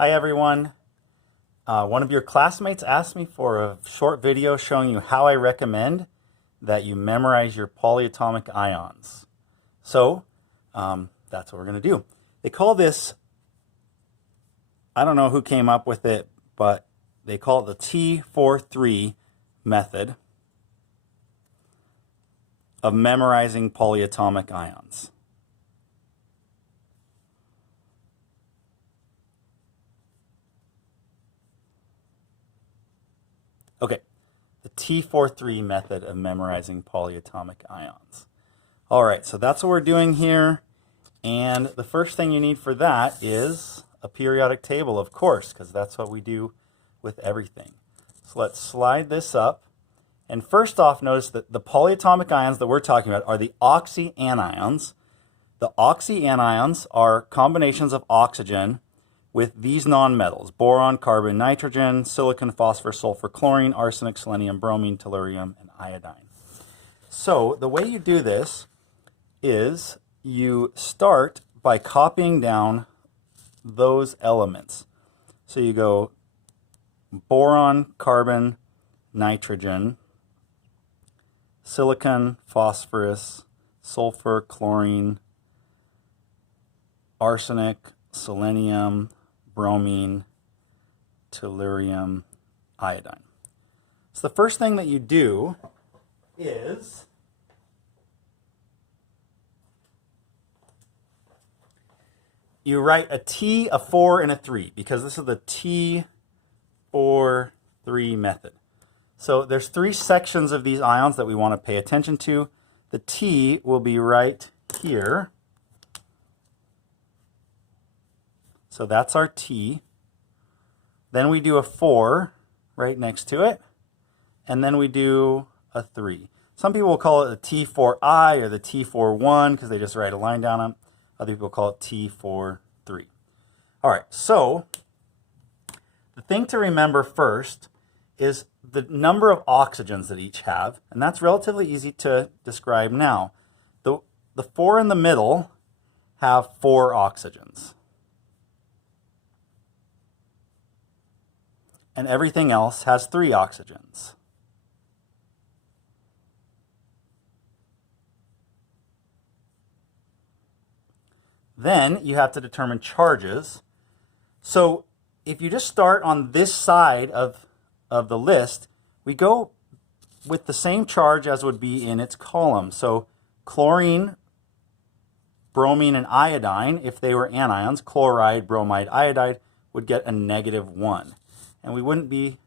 Hi everyone. One of your classmates asked me for a short video showing you how I recommend that you memorize your polyatomic ions. So that's what we're going to do. They call this, I don't know who came up with it, but they call it the T43 method of memorizing polyatomic ions. Okay, the T43 method of memorizing polyatomic ions. All right, so that's what we're doing here. And the first thing you need for that is a periodic table, of course, because that's what we do with everything. So let's slide this up. And first off, notice that the polyatomic ions that we're talking about are the oxyanions. The oxyanions are combinations of oxygen with these nonmetals: boron, carbon, nitrogen, silicon, phosphorus, sulfur, chlorine, arsenic, selenium, bromine, tellurium, and iodine. So the way you do this is you start by copying down those elements. So you go boron, carbon, nitrogen, silicon, phosphorus, sulfur, chlorine, arsenic, selenium, bromine, tellurium, iodine. So the first thing that you do is you write a T, a 4, and a 3, because this is the T43 method. So there's 3 sections of these ions that we want to pay attention to. The T will be right here. So that's our T. Then we do a 4 right next to it. And then we do a 3. Some people will call it the T4I or the T41 because they just write a line down on it. Other people call it T43. All right, so the thing to remember first is the number of oxygens that each have, and that's relatively easy to describe now. The 4 in the middle have 4 oxygens. And everything else has 3 oxygens. Then you have to determine charges. So if you just start on this side of the list, we go with the same charge as would be in its column. So chlorine, bromine, and iodine, if they were anions, chloride, bromide, iodide, would get a -1. And we wouldn't be,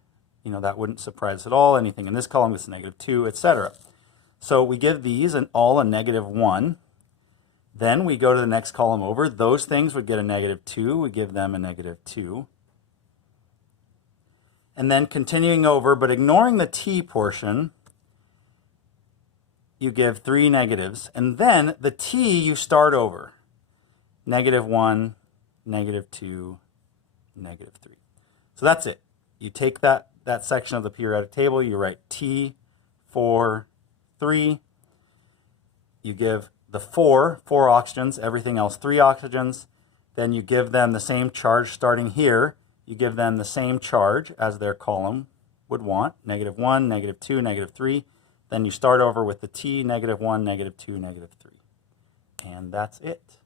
that wouldn't surprise us at all. Anything in this column is -2, etc. So we give these all a -1. Then we go to the next column over. Those things would get a -2. We give them a -2. And then continuing over, but ignoring the T portion, you give 3 negatives. And then the T you start over. -1, -2, -3. So that's it. You take that section of the periodic table, you write T, 4, 3. You give the 4 oxygens, everything else 3 oxygens. Then you give them the same charge starting here. You give them the same charge as their column would want, -1, -2, -3. Then you start over with the T, -1, -2, -3. And that's it.